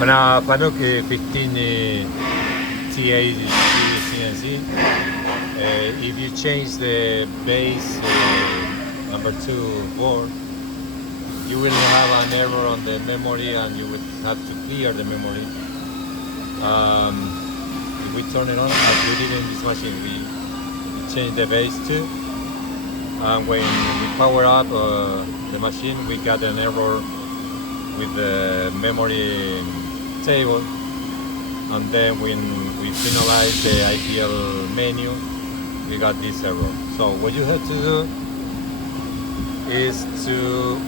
On a FANUC 15 T80 CNC, if you change the base number 2 board, you will have an error on the memory and you will have to clear the memory. If we turn it on, as we did in this machine, we change the base 2, and when we power up the machine, we got an error with the memory table, and then when we finalize the IPL menu, we got this error. So what you have to do is to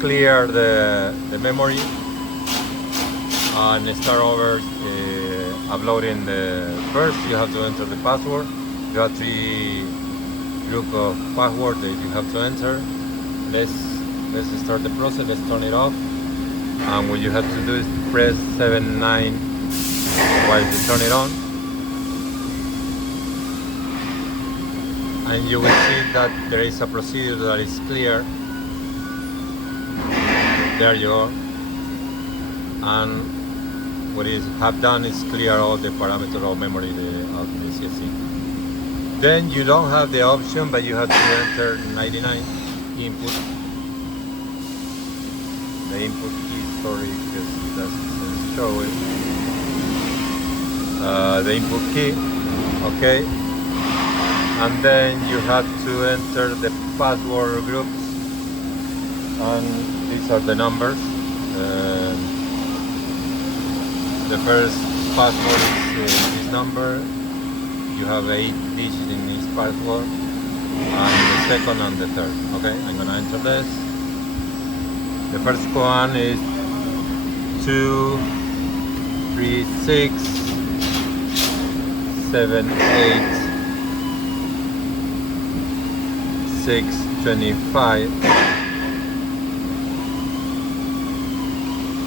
clear the memory and start over uploading the first. You have to enter the password. You have 3 group of passwords that you have to enter. Let's start the process. Let's turn it off. And what you have to do is press 7-9 while you turn it on, and you will see that there is a procedure that is clear. There you are. And what it have done is clear all the parameters of memory of the CNC. Then you don't have the option, but you have to enter 99 input. The input key, sorry, because it doesn't show it. The input key, okay. And then you have to enter the password groups, and these are the numbers. The first password is this number. You have 8 digits in each password, and the second and the third. Okay, I'm gonna enter this. The first one is 2, 3, 6, 7, 8, 6, 25.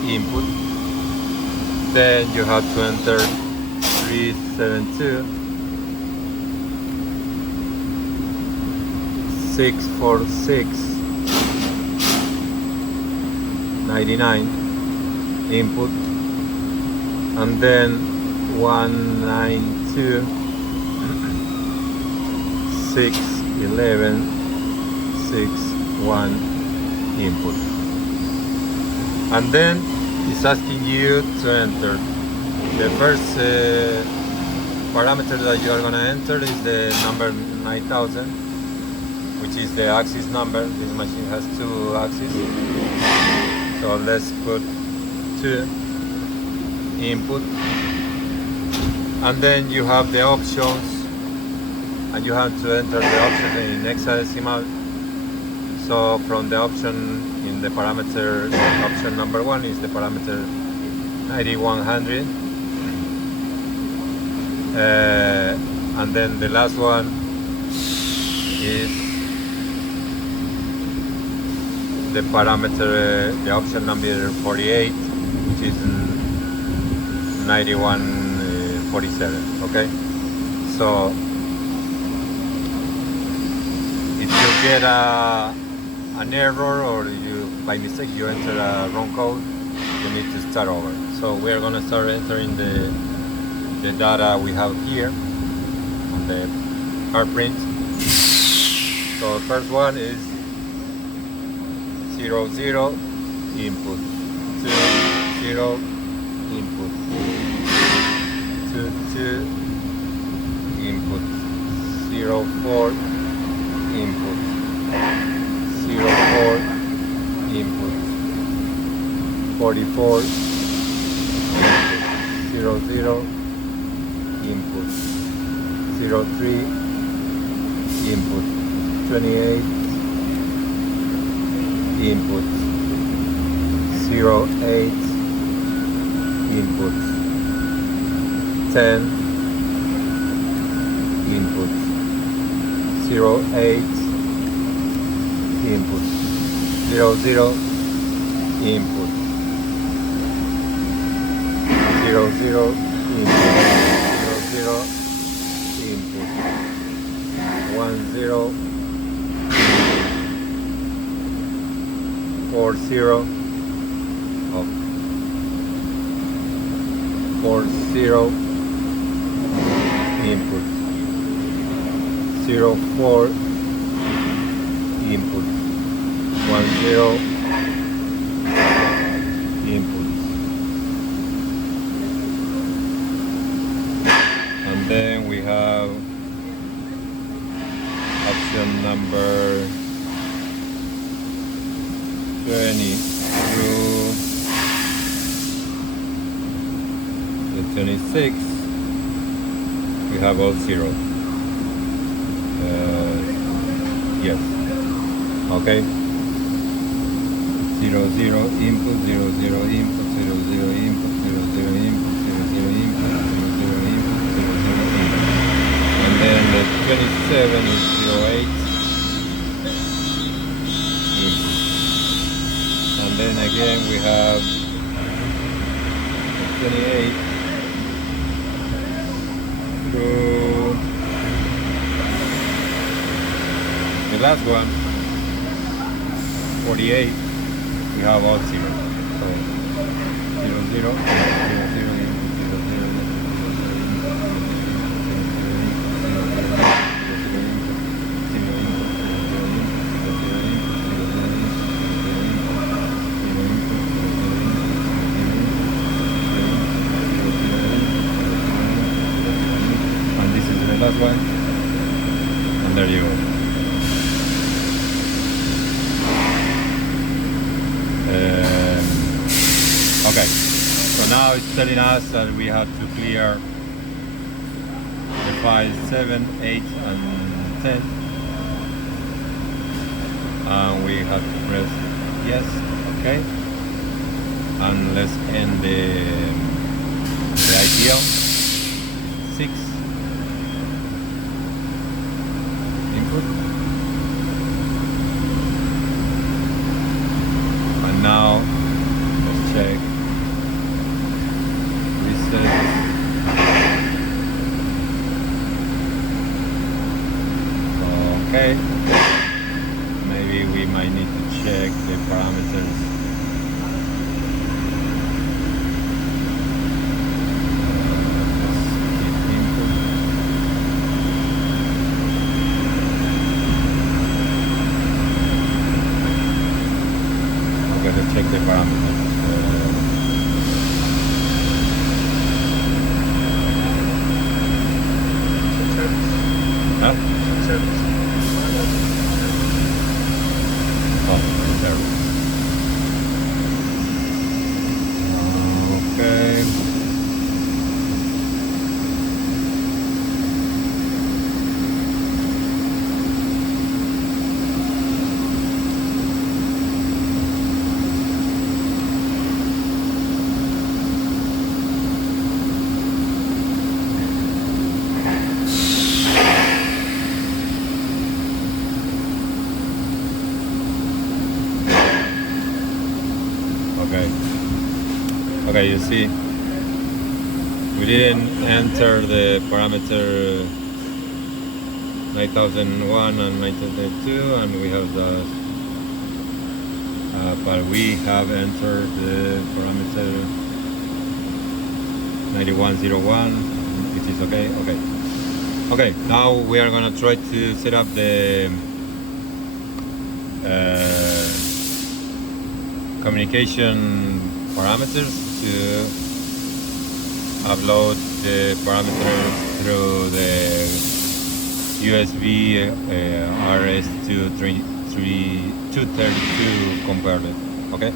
Input. Then you have to enter 372, 646, 99 input, and then 192, 611, 61 input. And then it's asking you to enter. The first parameter that you are going to enter is the number 9000, which is the axis number. This machine has 2 axes. So let's put 2 input. And then you have the options, and you have to enter the options in hexadecimal. So from the option in the parameter, option number 1 is the parameter 9100, and then the last one is the parameter, the option number 48, which is 9147. Okay, so if you get an error, or you by mistake you enter a wrong code, you need to start over. So we're gonna start entering the data we have here on the card print. So the first one is 00 input, 20 input, 22 input, 04 input, 04 input, 44 input, 00 input, 03 input, 28 input, 08 input, 10 input, 08 input, 00 input, 00 input, 00 input, 10 40 off, 040 input, 04 input, 10 inputs, and then we have option number 20 through the 26. We have all 0. Yes. Okay. 0 0 input, 0 0 input, 0 0 input, 0 0 input, 0 0 input, 0 0 input, 0 0 input. And then the 27 is 08 input. And then again we have the 28 through the last one, 48. We have all 0. So 0 0 0 0 and this is the last one, and there you go. Okay, so now it's telling us that we have to clear the files 7, 8, and 10, and we have to press yes, okay, and let's end the IPL 6 input, and now let's check. Okay, maybe we might need to check the parameters. Okay, let's check the parameters. Huh? Okay. Okay, you see, we didn't enter the parameter 9001 and 1992, and we have the, but we have entered the parameter 9101, which is okay. Okay, now we are gonna try to set up the communication parameters to upload the parameters through the USB RS232 converter. Okay.